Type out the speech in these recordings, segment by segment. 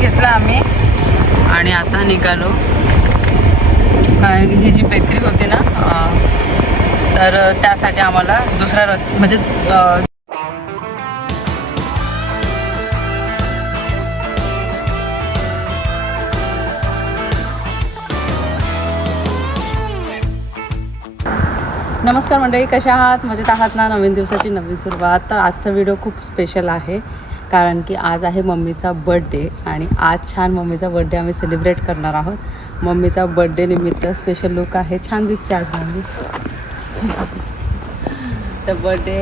घेतला आम्ही. आणि आता निघालो. कारण की ही जी बेकरी होती ना तर त्यासाठी आम्हाला दुसरा रस्ता म्हणजे नमस्कार मंडळी कशा आहात? मजेत आहात ना? नवीन दिवसाची नवीन सुरुवात. तर आजचा व्हिडिओ खूप स्पेशल आहे. कारण की आज आहे मम्मीचा बड्डे आणि आज छान मम्मीचा बड्डे आम्ही सेलिब्रेट करणार आहोत. मम्मीचा बड्डे निमित्त स्पेशल लुक आहे. छान दिसते आज मम्मी. तर बड्डे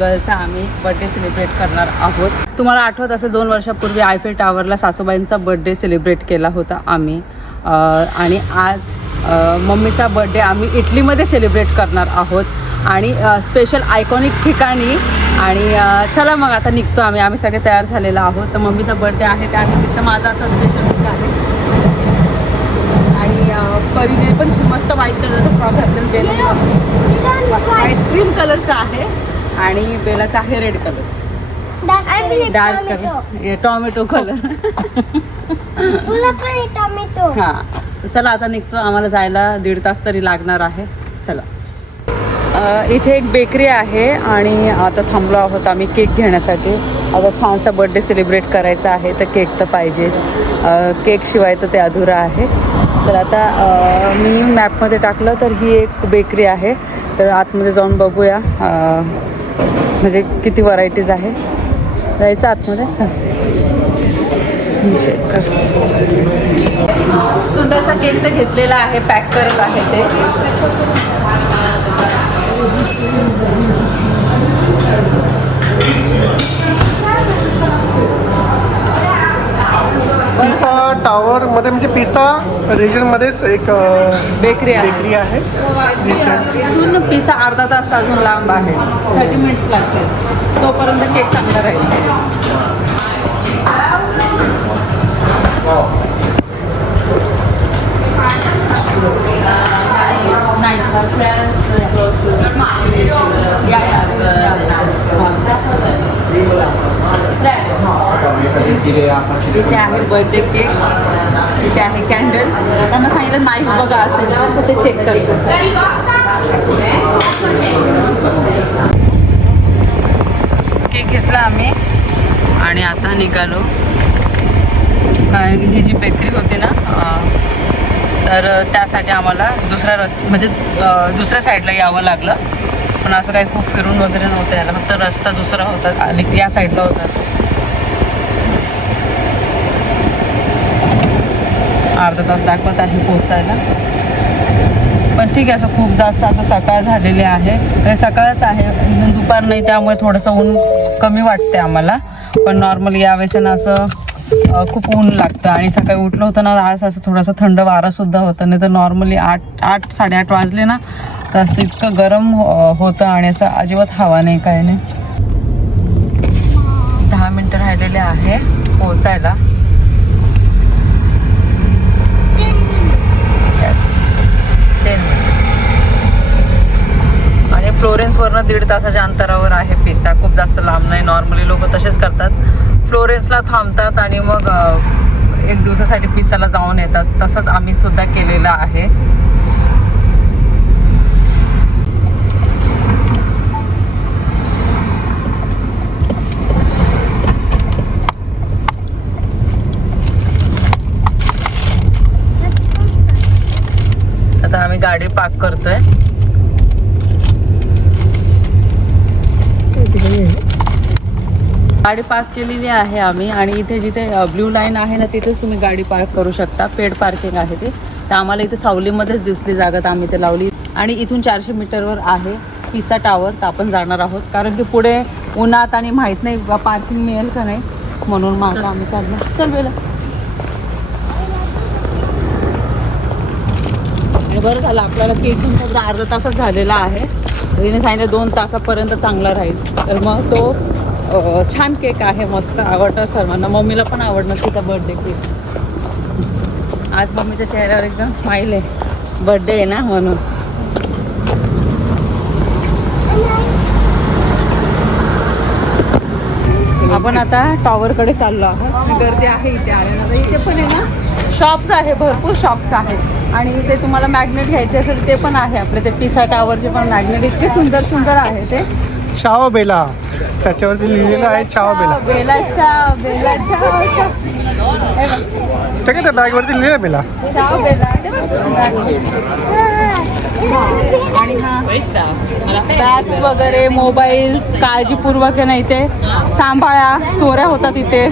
गर्लचा आम्ही बड्डे सेलिब्रेट करणार आहोत. तुम्हाला आठवत असेल दोन वर्षापूर्वी आयफेल टावरला सासूबाईंचा बड्डे सेलिब्रेट केला होता आम्ही. आणि आज मम्मीचा बड्डे आम्ही इटलीमध्ये सेलिब्रेट करणार आहोत. आणि स्पेशल आयकॉनिक ठिकाणी आणि चला मग आता निघतो आम्ही. आम्ही सगळे तयार झालेलो आहोत. तर मम्मीचा बड्डे आहे. त्यानिमित्त माझा असा स्पेशल आहे. आणि परीने पण मस्त व्हाईट कलरचा फ्रॉक घातलेला बेला. व्हाईट क्रीम कलरचा आहे. आणि बेलाचा आहे रेड कलरचा डार्क कलर टॉमॅटो कलर हां. चला आता निघतो. आम्हाला जायला दीड तास तरी लागणार आहे. चला. इथे एक बेकरी आहे आणि आता थांबलो आहोत आम्ही केक घेण्यासाठी. आता छानसा बड्डे सेलिब्रेट करायचा आहे तर केक तर पाहिजेच. केकशिवाय तर ते अधुरा आहे. तर आता मी मॅपमध्ये टाकलं तर ही एक बेकरी आहे. तर आतमध्ये जाऊन बघूया म्हणजे किती व्हरायटीज आहे. जायचं आतमध्ये चल. सुंदरसा केक तर घेतलेला आहे पॅक करत आहे ते. पिसा टावर मध्ये म्हणजे पिसा रिजन मध्येच एक बेकरी आहे. बेकरी आहे. इथून पिसा अर्धा तास अजून लांब आहे. थर्टी मिनिट्स लागतील. तोपर्यंत केक चांगला राहील. इथे आहे बर्थडे केक इथे आहे कॅन्डल त्यांना सांगितलं नाही बघा असेल तर ते चेक करतात केक घेतला आम्ही आणि आता निघालो. कारण की ही जी बेकरी होती ना अं, तर त्यासाठी आम्हाला दुसऱ्या रस् म्हणजे दुसऱ्या साईडला यावं लागलं. पण असं काही खूप फिरून वगैरे नव्हतं यायला. फक्त रस्ता दुसरा होता आणि या साईडला होता. अर्धा तास दाखवत आहे पोचायला पण ठीक आहे असं खूप जास्त आता सकाळ झालेली आहे. सकाळच आहे. दुपार नाही त्यामुळे थोडंसं ऊन कमी वाटते आम्हाला. पण नॉर्मली यावेळेस ना असं खूप ऊन लागतं आणि सकाळी उठलं होतं ना आज असं थोडासा थंड वारासुद्धा होतं. नाही तर नॉर्मली आठ आठ साडेआठ वाजले ना तर असं इतकं गरम हो, होतं आणि असं अजिबात हवा नाही काय नाही. दहा मिनटं राहिलेले आहे पोचायला आणि फ्लोरेन्सवरनं दीड तासाच्या अंतरावर आहे पिसा खूप जास्त लांब नाही. नॉर्मली लोक तसेच करतात. फ्लोरेन्सला थांबतात आणि मग एक दिवसासाठी पिसाला जाऊन येतात. तसंच आम्ही सुद्धा केलेलं आहे. आता आम्ही गाडी पार्क करतोय. गाडी पार्क केलेली आहे आम्ही आणि इथे जिथे ब्ल्यू लाईन आहे ना तिथेच तुम्ही गाडी पार्क करू शकता. पेड पार्किंग आहे ते. तर आम्हाला इथे सावलीमध्येच दिसली जागा तर आम्ही ते लावली. आणि इथून चारशे मीटरवर आहे पिसा टावर तर आपण जाणार आहोत. कारण की पुढे उन्हात आणि माहीत नाही बा पार्किंग मिळेल का नाही म्हणून मग आता आम्ही चाललो. चल बेला बरं झालं आपल्याला की इथून फक्त अर्धा तासच झालेला आहे. तिने सांगितलं दोन तासापर्यंत चांगला राहील. तर मग तो छान केक आहे मस्त आवडतं सर्वांना. मम्मीला पण आवडणार तिचा बर्थडे केक आज मम्मीच्या चेहऱ्यावर एकदम स्माईल आहे. बर्थडे आहे ना म्हणून. आपण आता टॉवरकडे चाललो आहोत. गर्दी आहे इथे आल्यानंतर इथे पण आहे ना शॉप्स आहे भरपूर शॉप्स आहे आणि इथे तुम्हाला मॅग्नेट घ्यायचे असेल ते पण आहे आपले. ते पिसा टॉवरचे पण मॅग्नेट इतके सुंदर सुंदर आहे ते. चाव बेला त्याच्यावरती लिहिलेलं आहे चाव बेला. ते काय त्या बॅगवरती लिहिलं बेला. ते. आणि हा बॅग्स वगैरे मोबाईल काळजीपूर्वक आहे ना इथे. सांभाळा चोऱ्या होतात इथे.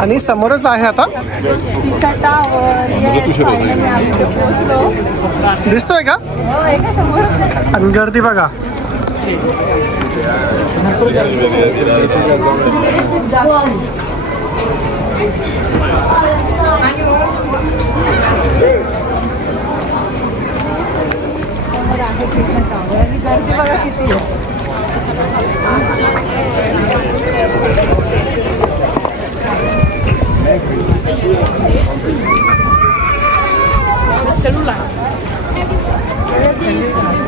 आणि समोरच आहे आता. दिसतोय का? हो, हे? आणि गर्दी बघा. गर्दी बघा किती आहे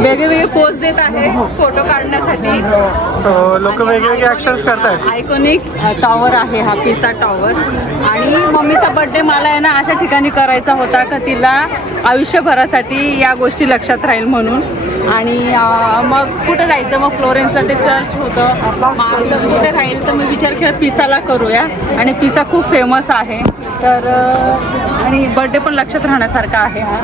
वेगळे पोज देत आहे फोटो काढण्यासाठी. लोक वेगवेगळे ऍक्शन्स करतायत. आयकॉनिक टॉवर आहे हा पिसा टॉवर आणि मम्मीचा बड्डे मला आहे ना अशा ठिकाणी करायचा होता का तिला आयुष्यभरासाठी या गोष्टी लक्षात राहील म्हणून. आणि मग कुठं जायचं? मग फ्लोरेन्सला ते चर्च होतं. कुठे राहील तर मी विचार केला पिसाला करूया. आणि पिसा खूप फेमस आहे. तर आणि बड्डे पण लक्षात राहण्यासारखा आहे हा.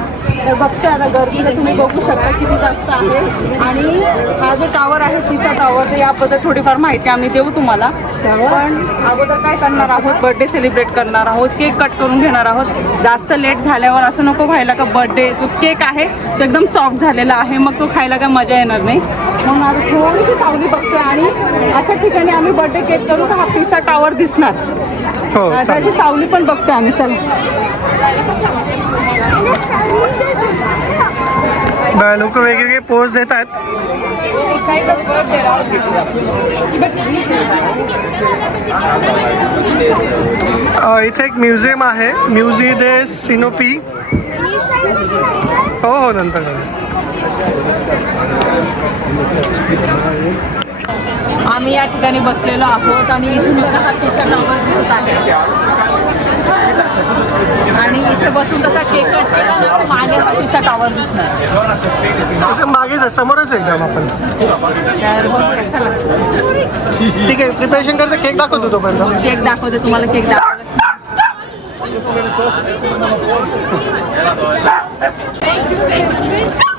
तर बघते आता गर्दीला तुम्ही बघू शकता किती जास्त आहे. आणि हा जो टावर आहे तिचा टावर तर याबद्दल थोडीफार माहिती आम्ही देऊ तुम्हाला. पण अगोदर काय करणार आहोत? बर्थडे सेलिब्रेट करणार आहोत केक कट करून घेणार आहोत. जास्त लेट झाल्यावर असं नको व्हायला का बर्थडे जो केक आहे तो एकदम सॉफ्ट झालेला आहे. मग तो खायला काय मजा येणार नाही. म्हणून आता थोडीशी सावली बघते आणि अशा ठिकाणी आम्ही बर्थडे केक करू तर हा पिसा टावर दिसणार. हो त्याची सावली पण बघते आम्ही चला. लोक वेगवेगळे पोज देत आहेत इथे एक म्युझियम आहे. म्युझी दे सिनोपी. हो हो नंतर आम्ही या ठिकाणी बसलेलो आहोत आणि इथून बघा हा दिसत आहे. आणि इथे बसून कसा केक कट केला ना तर मागे हा टावर दिसणार. मागेच आहे समोरच आहे एकदम आपण. तर बघूया चला. ठीक आहे प्रिपरेशन करते केक दाखवतो तोपर्यंत. केक दाखवते तुम्हाला केक दाखवते.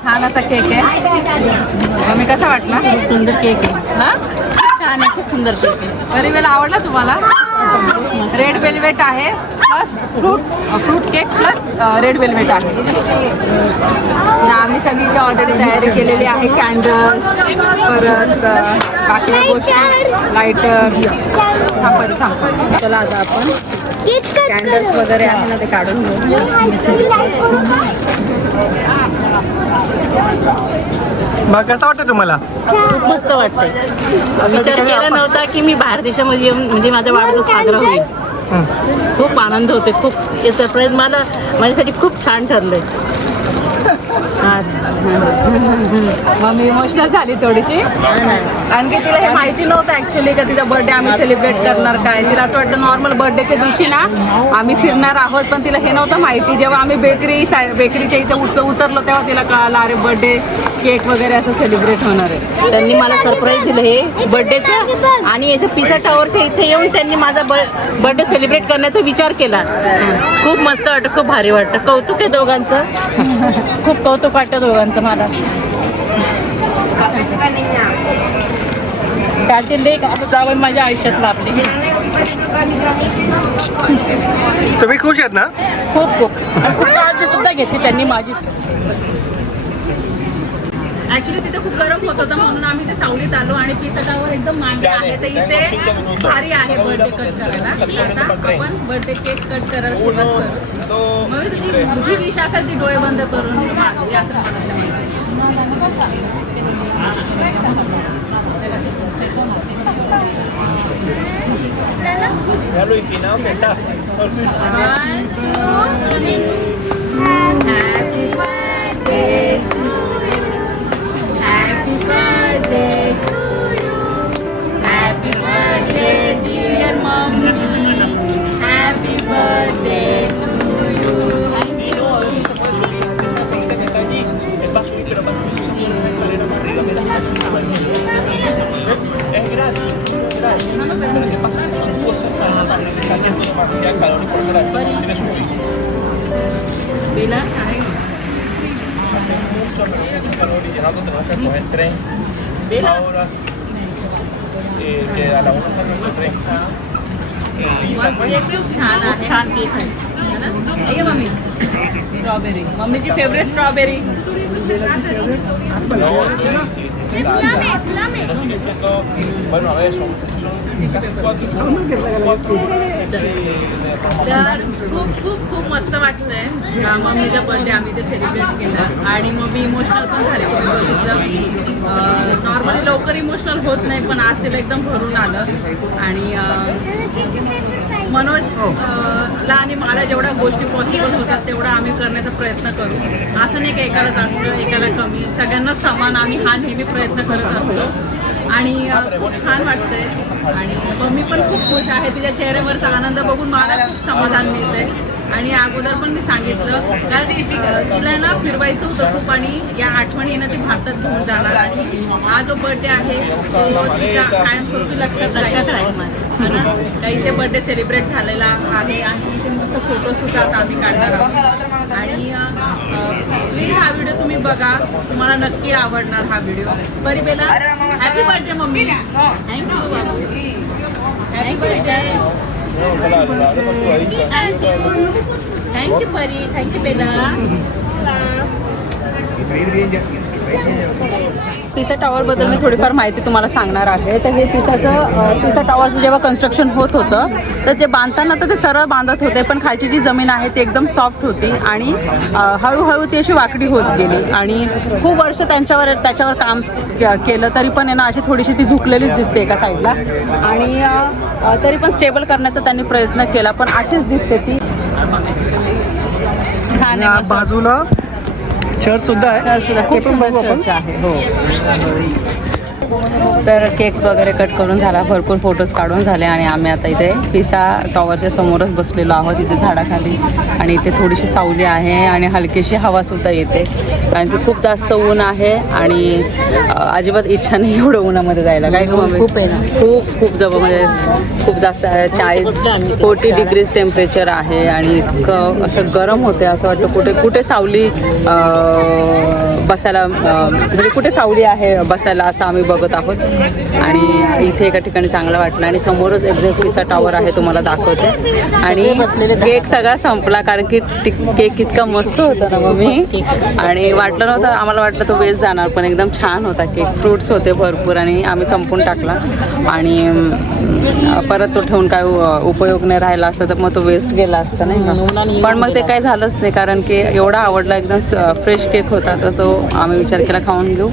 छान असा केक आहे. मी कसा वाटला? सुंदर केक आहे. हा? छान आहे खूप सुंदर केक आहे. तरी वेळेला आवडला तुम्हाला? रेड वेल्वेट आहे plus fruits fruit cake plus red velvet आहे. आणि आम्ही सगळी इथे ऑलरेडी तयारी केलेली आहे. कॅन्डल परत बाकीच्या गोष्टी. लायटर थांबा थांबा. चला आता आपण. कॅन्डल्स वगैरे आहे ना ते काढून घेऊ. मग कसं वाटतं तुम्हाला? खूप मस्त वाटतंय. विचार केला नव्हता की मी बाहेर देशामध्ये येऊन म्हणजे माझा वाढदिवस साजरा होईल. खूप आनंद होते खूप सरप्राईज मला माझ्यासाठी खूप छान ठरलंय. मग मी इमोशनल झाली थोडीशी. आणखी तिला हे माहिती नव्हतं ऍक्च्युली का तिचा बर्थडे आम्ही सेलिब्रेट करणार काय. तिला असं वाटतं नॉर्मल बर्थडेच्या दिवशी ना आम्ही फिरणार आहोत पण तिला हे नव्हतं माहिती. जेव्हा आम्ही बेकरी बेकरीच्या इथे उत उतरलो तेव्हा तिला कळालं अरे बर्थडे केक वगैरे असं सेलिब्रेट होणार आहे. त्यांनी मला सरप्राईज दिलं हे बर्थडेचं आणि याच्या पिझ्झा टावरच्या इथे येऊन त्यांनी माझा बर्थडे सेलिब्रेट करण्याचा विचार केला. खूप मस्त वाटतं खूप भारी वाटतं. कौतुक आहे दोघांचं. खूप कौतुक वाटतं दोघांचं मला. लेख आता जावं माझ्या आयुष्यात लाभले. तुम्ही खुश आहेत ना? खूप खूप. आणि खूप काळजी सुद्धा घेतली त्यांनी माझी. ऍक्च्युली तिथे खूप गरम होत होतं म्हणून आम्ही ते सावलीत आलो आणि पिसटावर एकदम मांडे आहे. तर इथे भारी आहे बर्थडे कट करायला. आता आपण बर्थडे केक कट करायला सुरुवात करू. मग तुझी तुझी विश असेल ती डोळे बंद करून म्हणजे असं Happy birthday birthday to you. Happy birthday, dear mommy. छान आहे छान केक आहे है ना? हे घे मम्मी स्ट्रॉबेरी मम्मीची favourite strawberry No, entonces sí, तर खूप खूप खूप मस्त वाटतंय अं, मम्मीचा बर्थडे आम्ही ते सेलिब्रेट केला आणि मग मी इमोशनल पण झाले. बघितलं नॉर्मली लवकर इमोशनल होत नाही पण आज तिला एकदम भरून आलं. आणि मनोज ला आणि मला जेवढ्या गोष्टी पॉसिबल होतात तेवढा आम्ही करण्याचा प्रयत्न करू. असं नाही की एकाला जास्त एकाला कमी. सगळ्यांना समान आम्ही हा नेहमी प्रयत्न करत असतो. आणि खूप छान वाटतंय. आणि मम्मी पण खूप खुश आहे. तिच्या चेहऱ्यावरचा आनंद बघून मला खूप समाधान मिळतंय. आणि अगोदर पण मी सांगितलं तिला ना फिरवायचं होतं खूप आणि या आठवणीनं ती भारतात घेऊन जाणार आणि हा जो बर्थडे आहे तो तिच्या कायमस्वरूपी लक्षात लक्षात राहील इथे बर्थडे सेलिब्रेट झालेला आहे आणि इथे मस्त फोटो सुद्धा आता आम्ही काढणार आहोत. आणि प्लीज हा व्हिडिओ तुम्ही बघा. तुम्हाला नक्की आवडणार हा व्हिडिओ बरी Bela happy birthday mummy. Thank you happy birthday thank you thank you Pari thank you Bela Pisa टॉवरबद्दल मी थोडीफार माहिती तुम्हाला सांगणार आहे. तर हे पिसाचं पिसा टॉवरचं जेव्हा कन्स्ट्रक्शन होत होतं तर जे बांधताना तर ते सरळ बांधत होते पण खालची जी जमीन आहे ती एकदम सॉफ्ट होती आणि हळूहळू ती अशी वाकडी होत गेली. आणि खूप वर्ष त्यांच्यावर त्याच्यावर काम के- केलं तरी पण आहे ना अशी थोडीशी ती झुकलेलीच दिसते एका साईडला आणि तरी पण स्टेबल करण्याचा त्यांनी प्रयत्न केला पण अशीच दिसते ती. बाजूला चर्च सुद्धा आहे. खूप पण सुंदर बघू आपण. चर्च आहे हो. तर केक वगैरे कट करून झाला भरपूर फोटोज काढून झाले आणि आम्ही आता इथे पिसा टॉवरच्या समोरच बसलेलो आहोत इथे झाडाखाली. आणि इथे थोडीशी सावली आहे आणि हलकीशी हवासुद्धा येते. कारण की खूप जास्त ऊन आहे आणि अजिबात इच्छा नाही एवढं उन्हामध्ये जायला. काय खूप आहे ना. खूप खूप जवळ म्हणजे खूप जास्त आहे. चाळीस फोर्टी डिग्रीज टेम्परेचर आहे आणि इतकं असं गरम होते असं वाटतं कुठे कुठे सावली बसायला म्हणजे कुठे सावली आहे बसायला असं आम्ही बघत आहोत. आणि इथे एका ठिकाणी चांगलं वाटलं आणि समोरच एक्झॅक्ट पिसा टॉवर आहे तुम्हाला दाखवते. आणि केक सगळा संपला कारण की टिक- केक इतका मस्त होता ना मम्मी. आणि वाटलं नव्हतं आम्हाला वाटलं तो वेस्ट जाणार पण एकदम छान होता केक फ्रुट्स होते भरपूर आणि आम्ही संपून टाकला. आणि परत तो ठेवून काय उपयोग नाही राहिला असता तर मग तो वेस्ट गेला असता नाही पण मग ते काही झालंच नाही कारण की एवढा आवडला एकदम फ्रेश केक होता तर तो आम्ही विचार केला खाऊन घेऊ.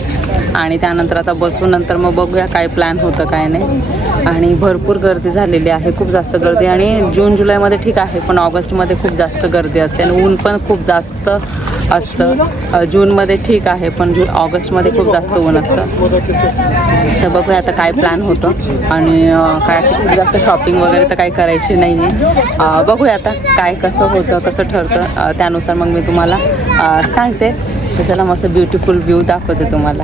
आणि त्यानंतर आता बसू नंतर मग बघूया काय प्लॅन होतं काय नाही. आणि भरपूर गर्दी झालेली आहे खूप जास्त गर्दी. आणि जून जुलैमध्ये ठीक आहे पण ऑगस्टमध्ये खूप जास्त गर्दी असते आणि ऊन पण खूप जास्त असतं. जूनमध्ये ठीक आहे पण जू ऑगस्टमध्ये खूप जास्त ऊन असतं. तर बघूया आता काय प्लॅन होतं. आणि काय जास्त शॉपिंग वगैरे तर काही करायची नाही आहे बघूया आता काय कसं होतं कसं ठरतं. त्यानुसार मग मी तुम्हाला सांगते. तर चला मस्त ब्युटिफुल व्ह्यू दाखवते तुम्हाला.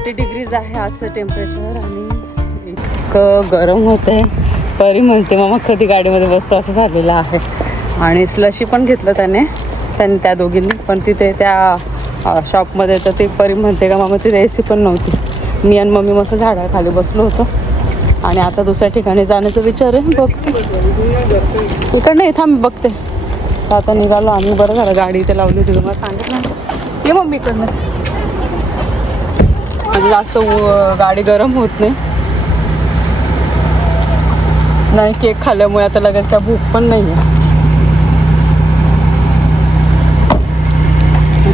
फोर्टी डिग्रीज आहे आजचं टेम्परेचर आणि इतकं गरम होतं आहे परी म्हणते मामा कधी गाडीमध्ये बसतो? असं झालेलं आहे. आणि स्लशी पण घेतलं त्याने त्यांनी त्या दोघींनी. पण तिथे त्या शॉपमध्ये तर ती परी म्हणते का मामा तिथे ए सी पण नव्हती. मी आणि मम्मी मस्त झाडाखाली बसलो होतो. आणि आता दुसऱ्या ठिकाणी जाण्याचा विचार आहे. बघते. इकडनं इथं आम्ही बघते. तर आता निघालो आम्ही. बरं झालं गाडी इथे लावली होती. तुम्हाला सांगितलं ये मम्मी इकडनंच. म्हणजे जास्त गाडी गरम होत नाही. नाही केक खाल्ल्यामुळे आता लगेच त्या भूक पण नाही आहे.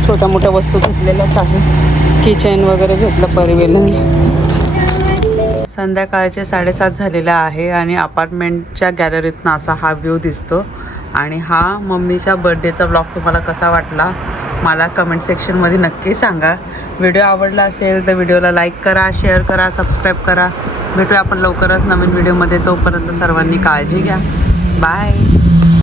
छोट्या मोठ्या वस्तू घेतलेल्याच आहे किचन वगैरे घेतलं परिवेलन. संध्याकाळचे साडेसात झालेलं आहे आणि अपार्टमेंटच्या गॅलरीतनं असा हा व्ह्यू दिसतो. आणि हा मम्मीच्या बर्थडेचा ब्लॉग तुम्हाला कसा वाटला? मला कमेंट सेक्शनमध्ये नक्की सांगा. व्हिडिओ आवडला असेल तर व्हिडिओला लाईक करा शेअर करा सबस्क्राईब करा. भेटूया आपण लवकरच नवीन व्हिडिओमध्ये तोपर्यंत सर्वांनी काळजी घ्या. बाय